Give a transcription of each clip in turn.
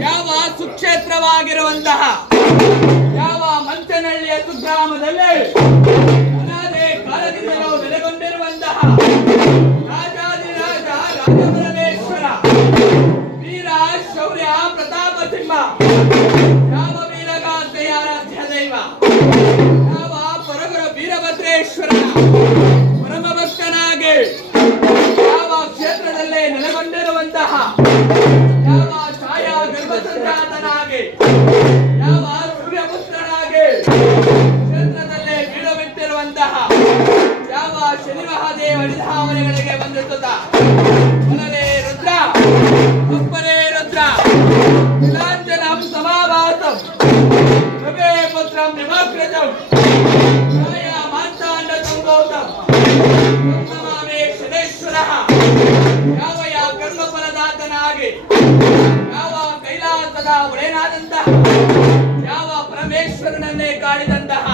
ಯಾವ ಸುಕ್ಷೇತ್ರವಾಗಿರುವಂತಹ ಯಾವ ಮಂಚನಹಳ್ಳಿಯ ಸುಗ್ರಾಮದಲ್ಲಿ ಅನಾದಿ ಕಾಲದಿಂದಲೂ ನೆಲೆಗೊಂಡಿರುವಂತಹ ರಾಜಾದಿರಾಜ ರಾಜಪರಮೇಶ್ವರ ವೀರ ಶೌರ್ಯ ಪ್ರತಾಪ ಸಿಂಹ ಯಾವ ವೀರಗಾಸೆಯ ಆರಾಧ್ಯ ದೈವ ಯಾವ ಪರಗುರು ವೀರಭದ್ರೇಶ್ವರನ ಪರಮ ಭಕ್ತನಾಗಿ ಯಾವ ಕ್ಷೇತ್ರದಲ್ಲೇ ನೆಲೆಗೊಂಡಿರುವಂತಹ ಯಾವ ಛಾಯಾ ಗರ್ಭಸಂಜಾತನಾಗಿ ಯಾವ ಸೂರ್ಯಪುತ್ರನಾಗಿ ಕ್ಷೇತ್ರದಲ್ಲೇ ಬೀಡು ಬಿಟ್ಟಿರುವಂತಹ ಯಾವ ಶನಿ ಮಹಾದೇವ ನಿಧಾವನೆಗಳಿಗೆ ಬಂದಿರುತ್ತ ಒಲವೇ ರುದ್ರ ಒಪ್ಪರೇ ರುದ್ರ ವಿಲಾಂಜನಂ ಸಮಾಭಾಸಂ ರವೇ ಪುತ್ರಂ ನಿಮಗ್ರಜಂ ಛಾಯಾ ಮಾಂತಾಂಡ ಸಂಭೂತಂ ನಮಾಮಿ ಶನೇಶ್ವರಃ ಯಾವ ಕರ್ಮಫಲದಾತನಾಗಿ ಯಾವ ಕೈಲಾಸದ ಒಡೆಯನಾದಂತಹ ಯಾವ ಪರಮೇಶ್ವರನನ್ನೇ ಕಾಡಿದಂತಹ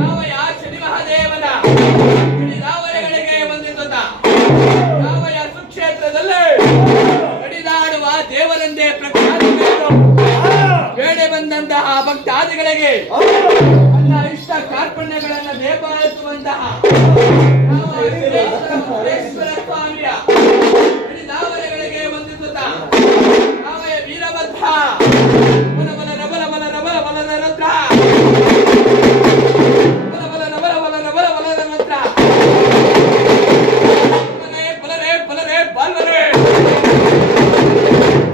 ಯಾವ ಶನಿ ಮಹಾದೇವನ ಗಿರಿಧಾವನೆಗಳಿಗೆ ಬಂದಿದ್ದ ಯಾವ ಸುಕ್ಷೇತ್ರದಲ್ಲಿ ಕಡಿದಾಡುವ ದೇವರೆಂದೇ ಪ್ರಖ್ಯಾತಿ ಬೇಡೆ ಬಂದಂತಹ ಭಕ್ತಾದಿಗಳಿಗೆ ತನ್ನ ಇಷ್ಟ ಕಾರ್ಪಣ್ಯಗಳನ್ನು ಬೇಪಾಲಿಸುವಂತಹ ಯಾವ ಶ್ರೀಶ್ವರ ಸ್ವಾಮಿಯ ದಾವರೆಗಳಿಗೆ ಬಂದಿದ್ದ ಯಾವ ವೀರಭದ್ರ ಬಲ ಬಲ ರಬಲ ಬಲ ರಬಲ ಬಲದ ರತ್ರ ಬಲ ಬಲ ರಬಲ ಬಲ ರಬಲ ಬಲದ ರತ್ರ ಬಲರೆ ಬಲರೆ ಬಲರೆ ಬಲರೆ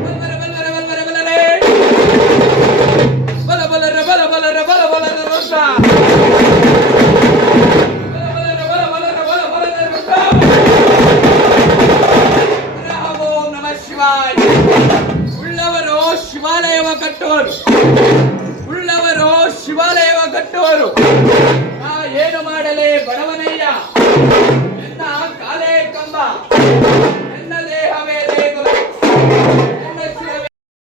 ಬಲರೆ ಬಲರೆ ಬಲರೆ ಬಲ ಬಲ ರಬಲ ಬಲ ರಬಲ ಬಲದ ರತ್ರ ಬಲ ಬಲ ರಬಲ ಬಲ ರಬಲ ಬಲದ ರತ್ರ ಕಟ್ಟುವರು, ಉಳ್ಳವರು ಶಿವಾಲಯವ ಕಟ್ಟುವರು. ಏನು ಮಾಡಲಿ ಬಡವನ